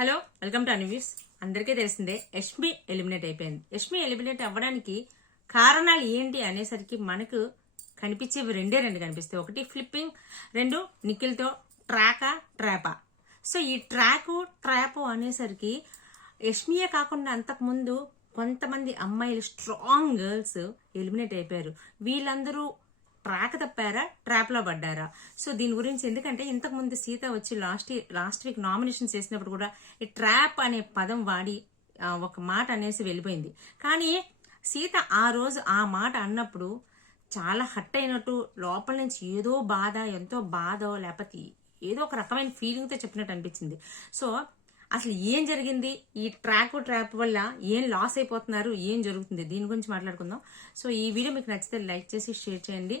Hello, welcome to అన్యూస్. అందరికీ తెలిసిందే Yashmi eliminate అయిపోయింది. యష్మి ఎలిమినేట్ అవ్వడానికి కారణాలు ఏంటి అనేసరికి మనకు కనిపించేవి రెండు కనిపిస్తాయి. ఒకటి ఫ్లిప్పింగ్, రెండు నిఖిల్తో ట్రాపా. సో ఈ ట్రాప్ అనేసరికి యష్మియే కాకుండా అంతకుముందు కొంతమంది అమ్మాయిలు స్ట్రాంగ్ గర్ల్స్ ఎలిమినేట్ అయిపోయారు. వీళ్ళందరూ ట్రాక్ తప్పారా, ట్రాప్ లో పడ్డారా? సో దీని గురించి ఎందుకంటే ఇంతకు ముందు సీత వచ్చి లాస్ట్ వీక్ నామినేషన్ చేసినప్పుడు కూడా ఈ ట్రాప్ అనే పదం వాడి ఒక మాట అనేసి వెళ్ళిపోయింది. కానీ సీత ఆ రోజు ఆ మాట అన్నప్పుడు చాలా హట్ అయినట్టు, లోపల నుంచి ఏదో బాధ, ఎంతో బాధో లేకపోతే ఏదో ఒక రకమైన ఫీలింగ్తో చెప్పినట్టు అనిపించింది. సో అసలు ఏం జరిగింది, ఈ ట్రాప్ వల్ల ఏం లాస్ అయిపోతున్నారు, ఏం జరుగుతుంది, దీని గురించి మాట్లాడుకుందాం. సో ఈ వీడియో మీకు నచ్చితే లైక్ చేసి షేర్ చేయండి.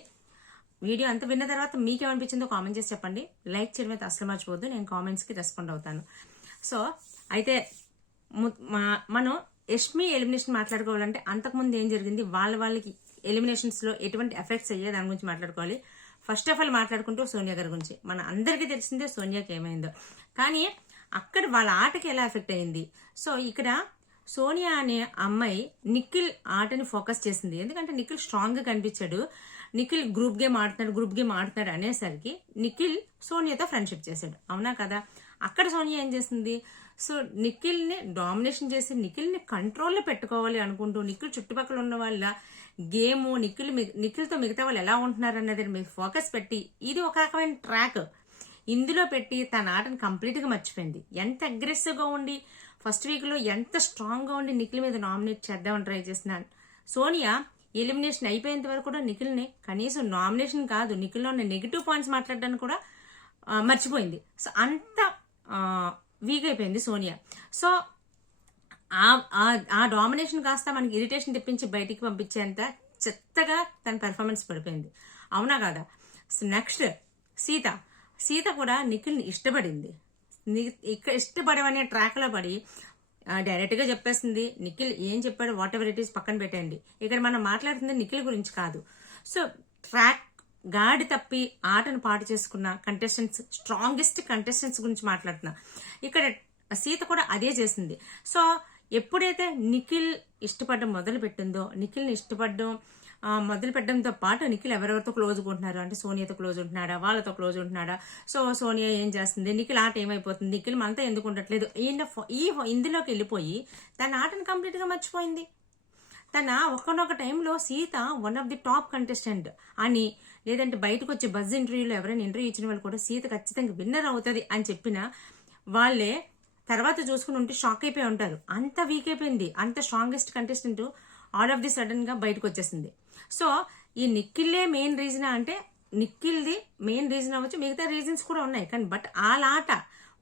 వీడియో అంతా విన్న తర్వాత మీకేమనిపించిందో కామెంట్ చేసి చెప్పండి. లైక్ చేయడం అయితే అసలు మర్చిపోద్దు, నేను కామెంట్స్కి రెస్పాండ్ అవుతాను. సో అయితే మనం యష్మి ఎలిమినేషన్ మాట్లాడుకోవాలంటే అంతకుముందు ఏం జరిగింది, వాళ్ళకి ఎలిమినేషన్స్లో ఎటువంటి ఎఫెక్ట్స్ అయ్యే దాని గురించి మాట్లాడుకోవాలి. ఫస్ట్ ఆఫ్ ఆల్ మాట్లాడుకుంటూ సోనియా గారి గురించి. మన అందరికీ తెలిసిందే సోనియాకి ఏమైందో, కానీ అక్కడ వాళ్ళ ఆటకి ఎలా ఎఫెక్ట్ అయింది. సో ఇక్కడ సోనియా అనే అమ్మాయి నిఖిల్ ఆటని ఫోకస్ చేసింది. ఎందుకంటే నిఖిల్ స్ట్రాంగ్ గా కనిపించాడు. నిఖిల్ గ్రూప్ గేమ్ ఆడుతున్నాడు అనేసరికి నిఖిల్ సోనియాతో ఫ్రెండ్షిప్ చేశాడు. అవునా కదా? అక్కడ సోనియా ఏం చేసింది, సో నిఖిల్ ని డామినేషన్ చేసి నిఖిల్ ని కంట్రోల్లో పెట్టుకోవాలి అనుకుంటూ నిఖిల్ చుట్టుపక్కల ఉన్న వాళ్ళ గేమ్, నిఖిల్తో మిగతా వాళ్ళు ఎలా ఉంటున్నారు అన్నది మీద ఫోకస్ పెట్టి ఇది ఒక రకమైన ట్రాక్ ఇందులో పెట్టి తన ఆటను కంప్లీట్ గా మర్చిపోయింది. ఎంత అగ్రెసివ్ గా ఉండి ఫస్ట్ వీక్ లో ఎంత స్ట్రాంగ్ గా ఉండి నిఖిల్ మీద నామినేట్ చేద్దామని ట్రై చేస్తున్నాను. సోనియా ఎలిమినేషన్ అయిపోయేంత వరకు కూడా నిఖిల్ ని కనీసం నామినేషన్ కాదు, నిఖిల్ లో ఉన్న నెగిటివ్ పాయింట్స్ మాట్లాడడానికి కూడా మర్చిపోయింది. సో అంత వీక్ అయిపోయింది సోనియా. సో ఆ డామినేషన్ కాస్త మనకి ఇరిటేషన్ తెప్పించి బయటికి పంపించేంత చెత్తగా తన పెర్ఫార్మెన్స్ పడిపోయింది. అవునా కాదా? సో నెక్స్ట్ సీత కూడా నిఖిల్ని ఇష్టపడింది. ఇక్కడ ఇష్టపడవనే ట్రాక్ లో పడి డైరెక్ట్ గా చెప్పేసింది. నిఖిల్ ఏం చెప్పాడు, వాట్ ఎవర్ ఇట్ ఈస్ పక్కన పెట్టండి. ఇక్కడ మనం మాట్లాడుతుంది నిఖిల్ గురించి కాదు. సో ట్రాక్ గాడి తప్పి ఆటను పాటు చేసుకున్న కంటెస్టెంట్స్, స్ట్రాంగెస్ట్ కంటెస్టెంట్స్ గురించి మాట్లాడుతున్నా. ఇక్కడ సీత కూడా అదే చేసింది. సో ఎప్పుడైతే నిఖిల్ ఇష్టపడడం మొదలు పెట్టిందో, నిఖిల్ని ఇష్టపడడం మొదలు పెట్టడంతో పాటు నిఖిల్ ఎవరెవరితో క్లోజ్ ఉంటున్నారు అంటే సోనియాతో క్లోజ్ ఉంటున్నాడా, వాళ్ళతో క్లోజ్ ఉంటున్నాడా, సో సోనియా ఏం చేస్తుంది, నిఖిల్ ఆట ఏమైపోతుంది, నిఖిల్ మనతో ఎందుకు ఉండట్లేదు, ఇందులోకి వెళ్ళిపోయి తన ఆటను కంప్లీట్ గా మర్చిపోయింది. తన ఒకనొక టైంలో Sita one of the top contestant అని, లేదంటే బయటకు వచ్చే బజ్ ఇంటర్వ్యూలో ఎవరైనా ఇంటర్వ్యూ ఇచ్చిన వాళ్ళు కూడా సీత ఖచ్చితంగా విన్నర్ అవుతుంది అని చెప్పిన వాళ్ళే తర్వాత చూసుకుని ఉంటే షాక్ అయిపోయి ఉంటారు. అంత వీక్ అయిపోయింది. అంత strongest contestant all of the sudden గా బయటకు వచ్చేసింది. సో ఈ నిఖిల్లే మెయిన్ రీజన్ అంటే నిఖిల్ది మెయిన్ రీజన్ అవ్వచ్చు, మిగతా రీజన్స్ కూడా ఉన్నాయి. కానీ బట్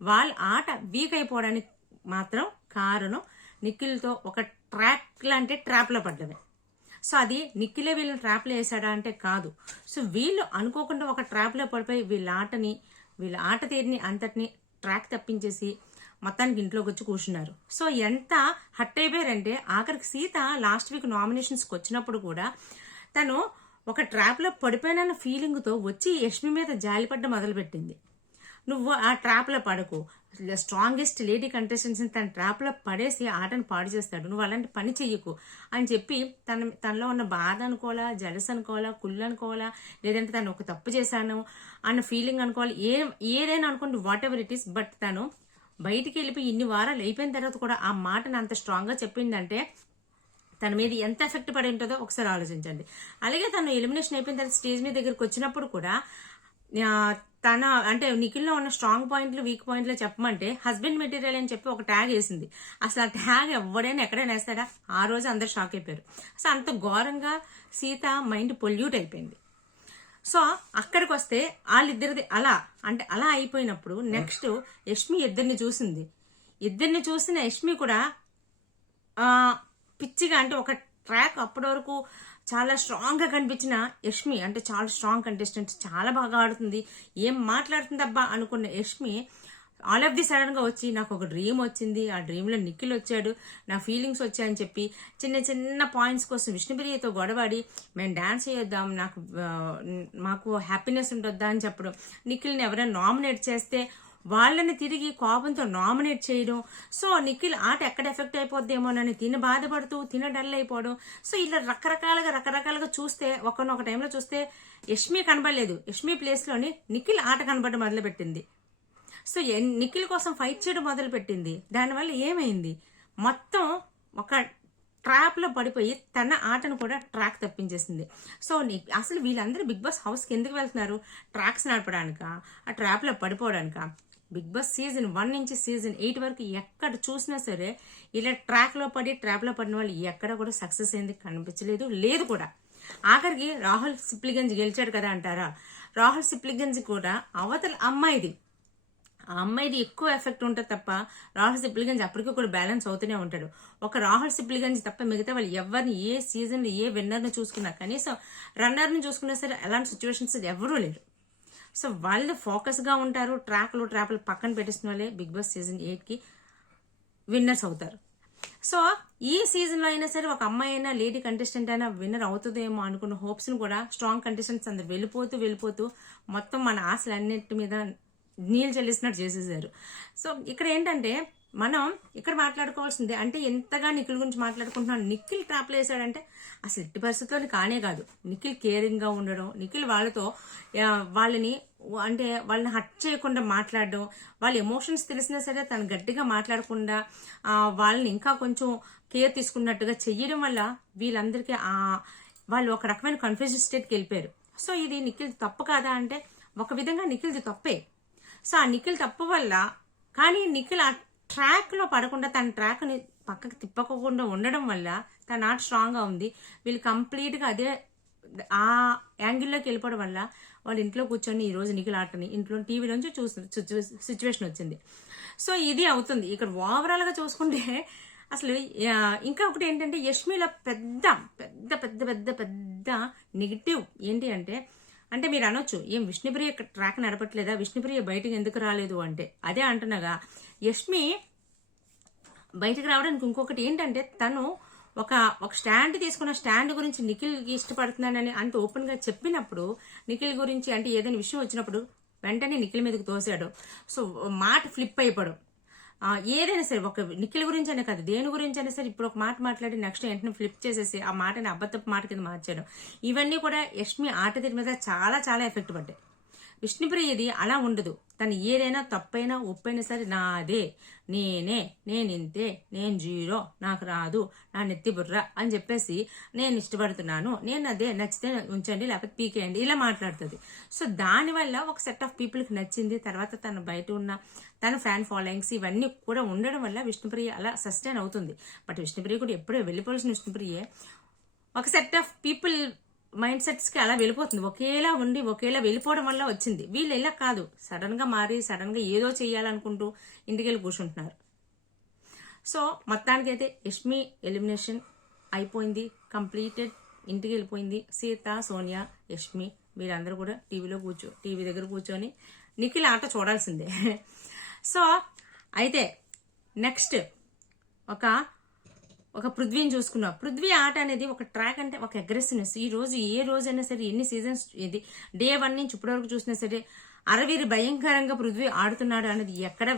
వాళ్ళ ఆట వీక్ అయిపోవడానికి మాత్రం కారణం నిఖిల్తో ఒక ట్రాప్ లో పడ్డమే. సో అది నిఖిలే వీళ్ళని ట్రాప్ లో వేసాడా అంటే కాదు. సో వీళ్ళు అనుకోకుండా ఒక ట్రాప్ లో పడిపోయి వీళ్ళ ఆట తీరుని అంతటిని ట్రాక్ తప్పించేసి మొత్తానికి ఇంట్లోకి వచ్చి కూర్చున్నారు. సో ఎంత హట్ అయిపోయారంటే ఆఖరికి సీత లాస్ట్ వీక్ నామినేషన్స్కి వచ్చినప్పుడు కూడా తను ఒక ట్రాప్ లో పడిపోయిన ఫీలింగ్ తో వచ్చి యష్మి మీద జాలిపడ్డ మొదలుపెట్టింది. నువ్వు ఆ ట్రాప్ లో పడకు, స్ట్రాంగెస్ట్ లేడీ కంటెస్టెంట్స్ తన ట్రాప్ లో పడేసి ఆటను పాడు చేస్తాడు, నువ్వు అలాంటి పని చెయ్యకు అని చెప్పి తనలో ఉన్న బాధ అనుకోవాలా, జలస్ అనుకోవాలా, కుళ్ళు అనుకోవాలా, లేదంటే తను ఒక తప్పు చేశాను అన్న ఫీలింగ్ అనుకోవాలి, ఏదైనా అనుకోండి, what ever it is. But తను బయటికి వెళ్ళిపోయి ఇన్ని వారాలు అయిపోయిన తర్వాత కూడా ఆ మాటను అంత స్ట్రాంగ్ గా చెప్పిందంటే తన మీద ఎంత ఎఫెక్ట్ పడి ఉంటుందో ఒకసారి ఆలోచించండి. అలాగే తను ఎలిమినేషన్ అయిపోయిన తర్వాత స్టేజ్ మీద దగ్గరికి వచ్చినప్పుడు కూడా తన అంటే నిఖిల్లో ఉన్న స్ట్రాంగ్ పాయింట్లు, వీక్ పాయింట్లు చెప్పమంటే హస్బెండ్ మెటీరియల్ అని చెప్పి ఒక ట్యాగ్ వేసింది. అసలు ఆ ట్యాగ్ ఎవడైనా ఎక్కడైనా వేస్తాడా? ఆ రోజు అందరు షాక్ అయిపోయారు. సో అంత ఘోరంగా సీత మైండ్ పొల్యూట్ అయిపోయింది. సో అక్కడికి వస్తే వాళ్ళిద్దరిది అలా అయిపోయినప్పుడు నెక్స్ట్ యష్మి ఇద్దరిని చూసిన యష్మి కూడా పిచ్చిగా అంటే ఒక ట్రాక్ అప్పటి వరకు చాలా స్ట్రాంగ్ గా కనిపించిన యష్మి, అంటే చాలా స్ట్రాంగ్ కంటెస్టెంట్, చాలా బాగా ఆడుతుంది, ఏం మాట్లాడుతుంది అబ్బా అనుకున్న Yashmi all of the sudden గా వచ్చి నాకు ఒక డ్రీమ్ వచ్చింది, ఆ డ్రీమ్ లో నిఖిల్ వచ్చాడు, నా ఫీలింగ్స్ వచ్చాయని చెప్పి చిన్న చిన్న పాయింట్స్ కోసం విష్ణుప్రియతో గొడవాడి మేము డాన్స్ చేయొద్దాం, మాకు హ్యాపీనెస్ ఉండొద్దా అని చెప్పడం, నిఖిల్ని ఎవరైనా నామినేట్ చేస్తే వాళ్ళని తిరిగి కోపంతో నామినేట్ చేయడం. సో నిఖిల్ ఆట ఎక్కడ ఎఫెక్ట్ అయిపోద్దేమోనని బాధపడుతూ డల్ అయిపోవడం. సో ఇలా రకరకాలుగా చూస్తే ఒక టైంలో చూస్తే యష్మి కనబడలేదు. యష్మి ప్లేస్ లోని నిఖిల్ ఆట కనబడడం మొదలుపెట్టింది. సో నిఖిల్ కోసం ఫైట్ చేయడం మొదలు పెట్టింది. దానివల్ల ఏమైంది, మొత్తం ఒక ట్రాప్ లో పడిపోయి తన ఆటను కూడా ట్రాక్ తప్పించేసింది. సో అసలు వీళ్ళందరూ బిగ్ బాస్ హౌస్ కి ఎందుకు వెళ్తున్నారు? ట్రాక్స్ నడపడానిక, ఆ ట్రాప్ లో పడిపోవడానిక? బిగ్ బాస్ సీజన్ 1 నుంచి సీజన్ 8 వరకు ఎక్కడ చూసినా సరే ఇలా ట్రాప్ లో పడిన వాళ్ళు ఎక్కడ కూడా సక్సెస్ అయింది కనిపించలేదు, లేదు కూడా. ఆఖరికి రాహుల్ సిప్లిగంజ్ గెలిచాడు కదా అంటారా, రాహుల్ సిప్లిగంజ్ కూడా అవతల అమ్మాయిది, ఆ అమ్మాయిది ఎక్కువ ఎఫెక్ట్ ఉంటుంది తప్ప రాహుల్ సిప్లిగంజ్ అప్పటికీ కూడా బ్యాలెన్స్ అవుతూనే ఉంటాడు. ఒక రాహుల్ సిప్లిగంజ్ తప్ప మిగతా వాళ్ళు ఎవరిని ఏ సీజన్ లో ఏ విన్నర్ని చూసుకున్నా, కనీసం రన్నర్ని చూసుకున్నా సరే అలాంటి సిచ్యువేషన్స్ ఎవరూ లేరు. సో వాళ్ళు ఫోకస్ గా ఉంటారు. ట్రాప్లు పక్కన పెట్టేసిన వాళ్ళే బిగ్ బాస్ సీజన్ 8 కి విన్నర్స్ అవుతారు. సో ఈ సీజన్ లో అయినా సరే ఒక అమ్మాయి అయినా లేడీ కంటెస్టెంట్ అయినా విన్నర్ అవుతుందేమో అనుకున్న హోప్స్ ను కూడా స్ట్రాంగ్ కంటెస్టెంట్స్ అందరు వెళ్ళిపోతూ మొత్తం మన ఆశలన్నిటి మీద నీళ్ళు చెల్లిస్తున్నట్టు చేసేసారు. సో ఇక్కడ ఏంటంటే మనం ఇక్కడ మాట్లాడుకోవాల్సిందే, అంటే ఎంతగా నిఖిల్ గురించి మాట్లాడుకుంటున్నాను. నిఖిల్ ట్రాప్లో వేసాడంటే అసలు ఎట్టి పరిస్థితుల్లో కానే కాదు. నిఖిల్ కేరింగ్ గా ఉండడం, నిఖిల్ వాళ్ళతో వాళ్ళని హర్ట్ చేయకుండా మాట్లాడడం, వాళ్ళ ఎమోషన్స్ తెలిసినా సరే తను గట్టిగా మాట్లాడకుండా వాళ్ళని ఇంకా కొంచెం కేర్ తీసుకున్నట్టుగా చెయ్యడం వల్ల వీళ్ళందరికీ వాళ్ళు ఒక రకమైన కన్ఫ్యూజన్ స్టేట్కి వెళ్ళిపోయారు. సో ఇది నిఖిల్ తప్పు కాదా అంటే ఒక విధంగా నిఖిల్ది తప్పే. సో ఆ నిఖిల్ తప్పు వల్ల, కానీ నిఖిల్ ఆ ట్రాక్ లో పడకుండా తన ట్రాక్ ని పక్కకి తిప్పకుండా ఉండడం వల్ల తన ఆట స్ట్రాంగ్ గా ఉంది. వీళ్ళు కంప్లీట్ గా అదే ఆ యాంగిల్లోకి వెళ్ళిపోవడం వల్ల వాళ్ళు ఇంట్లో కూర్చొని ఈ రోజు నిఖిల్ ఆటని ఇంట్లో టీవీలోంచి సిచ్యువేషన్ వచ్చింది. సో ఇది అవుతుంది ఇక్కడ ఓవరాల్ గా చూసుకుంటే. అసలు ఇంకా ఒకటి ఏంటంటే యష్మిలో పెద్ద పెద్ద పెద్ద పెద్ద పెద్ద నెగిటివ్ ఏంటి అంటే మీరు అనొచ్చు, ఏం విష్ణుప్రియ ట్రాక్ నడపట్లేదా, విష్ణుప్రియ బయటకు ఎందుకు రాలేదు అంటే అదే అంటున్నాగా. యష్మి బయటకు రావడానికి ఇంకొకటి ఏంటంటే తను ఒక స్టాండ్ తీసుకున్న స్టాండ్ గురించి నిఖిల్ ఇష్టపడుతున్నానని అంత ఓపెన్ గా చెప్పినప్పుడు, నిఖిల్ గురించి అంటే ఏదైనా విషయం వచ్చినప్పుడు వెంటనే నిఖిల్ మీదకి తోసాడు. సో మాట ఫ్లిప్ అయిపోవడం, ఏదైనా సరే ఒక నిఖిల్ గురించి అనే కాదు దేని గురించి అయినా సరే ఇప్పుడు ఒక మాట మాట్లాడి నెక్స్ట్ వెంటనే ఫ్లిప్ చేసేసి ఆ మాటని అబద్ధపు మాట కింద మార్చాడు. ఇవన్నీ కూడా యష్మి ఆట తీరు మీద చాలా చాలా ఎఫెక్ట్ పడ్డాయి. విష్ణుప్రియది అలా ఉండదు. తను ఏదైనా తప్పైనా ఒప్పైనా సరే నాదే, నేనింతే, నేను జీరో, నాకు రాదు, నా నెత్తి బుర్ర అని చెప్పేసి నేను ఇష్టపడుతున్నాను, నేను అదే, నచ్చితే ఉంచండి లేకపోతే పీకేయండి ఇలా మాట్లాడుతుంది. సో దానివల్ల ఒక సెట్ ఆఫ్ పీపుల్కి నచ్చింది. తర్వాత తన బయట ఉన్న తన ఫ్యాన్ ఫాలోయింగ్స్ ఇవన్నీ కూడా ఉండడం వల్ల విష్ణుప్రియ అలా సస్టైన్ అవుతుంది. బట్ విష్ణుప్రియ కూడా ఎప్పుడూ వెళ్ళిపోవాల్సిన విష్ణుప్రియే ఒక set of people mind sets కి అలా వెళ్ళిపోతుంది. ఒకేలా ఉండి ఒకేలా వెళ్ళిపోవడం వల్ల వచ్చింది. వీళ్ళు ఇలా కాదు, సడన్ గా మారి సడన్ గా ఏదో చెయ్యాలనుకుంటూ ఇంటికి వెళ్ళి కూర్చుంటున్నారు. సో మొత్తానికి అయితే యష్మి ఎలిమినేషన్ అయిపోయింది, కంప్లీటెడ్, ఇంటికి వెళ్ళిపోయింది. సీత, సోనియా, యష్మి వీళ్ళందరూ కూడా టీవీ దగ్గర కూర్చొని నిఖిల్ ఆట చూడాల్సిందే. సో అయితే నెక్స్ట్ ఒక పృథ్వీని చూసుకున్నాం. పృథ్వీ ఆట అనేది ఒక ట్రాక్ అంటే ఒక అగ్రెసివ్నెస్. ఈ రోజు ఏ రోజైనా సరే ఎన్ని సీజన్స్ ఇది డే 1 నుంచి ఇప్పటి వరకు చూసినా సరే అరవీరి భయంకరంగా పృథ్వీ ఆడుతున్నాడు అనేది ఎక్కడ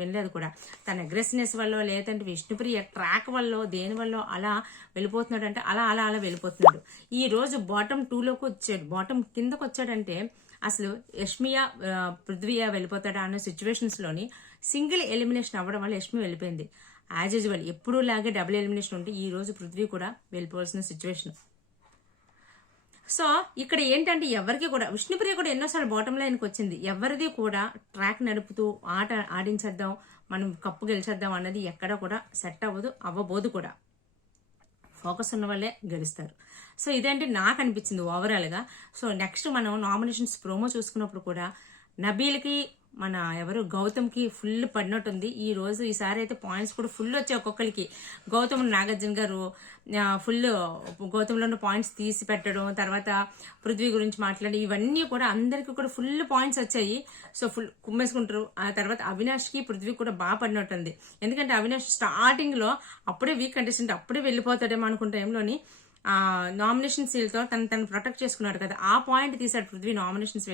వినలేదు కూడా. తన అగ్రెసివ్నెస్ వల్ల లేదంటే విష్ణుప్రియ ట్రాక్ వల్ల దేని వల్ల అలా వెళ్ళిపోతున్నాడు అంటే అలా వెళ్ళిపోతున్నాడు. ఈ రోజు బాటమ్ 2లోకి వచ్చాడు, బాటమ్ కిందకు వచ్చాడంటే అసలు యష్మియా పృథ్వీయా వెళ్ళిపోతాడా అన్న సిచ్యువేషన్స్ లోని సింగిల్ ఎలిమినేషన్ అవ్వడం వల్ల యష్మి వెళ్ళిపోయింది. యాజ్ యూజువల్ ఎప్పుడూ లాగే డబుల్ ఎలిమినేషన్ ఉంటే ఈ రోజు పృథ్వీ కూడా వెళ్ళిపోవాల్సిన సిచ్యువేషన్. సో ఇక్కడ ఏంటంటే ఎవరికి కూడా విష్ణుప్రియ కూడా ఎన్నోసార్లు బాటమ్ లైన్కి వచ్చింది. ఎవరిది కూడా ట్రాక్ నడుపుతూ ఆట ఆడించేద్దాం, మనం కప్పు గెలిచేద్దాం అన్నది ఎక్కడ కూడా సెట్ అవ్వబోదు కూడా. ఫోకస్ ఉన్న వాళ్ళే గెలుస్తారు. సో ఇదేంటి నాకు అనిపించింది ఓవరాల్ గా. సో నెక్స్ట్ మనం నామినేషన్స్ ప్రోమో చూసుకున్నప్పుడు కూడా నబీల్కి మన గౌతమ్కి ఫుల్ పడినట్టుంది ఈ రోజు. ఈసారి అయితే పాయింట్స్ కూడా ఫుల్ వచ్చాయి ఒక్కొక్కరికి. గౌతమ్ నాగార్జున గారు ఫుల్ గౌతంలో ఉన్న పాయింట్స్ తీసి పెట్టడం, తర్వాత పృథ్వీ గురించి మాట్లాడి ఇవన్నీ కూడా అందరికి కూడా ఫుల్ పాయింట్స్ వచ్చాయి. సో ఫుల్ కుమ్మేసుకుంటారు. ఆ తర్వాత అవినాష్కి పృథ్వీ కూడా బాగా పడినట్టుంది. ఎందుకంటే అవినాష్ స్టార్టింగ్ లో అప్పుడే వీక్ కంటెస్టెంట్ అప్పుడే వెళ్ళిపోతాడేమో అనుకున్న టైంలోని నామినేషన్స్ తను ప్రొటెక్ట్ చేసుకున్నాడు కదా, ఆ పాయింట్ తీసాడు పృథ్వీ నామినేషన్స్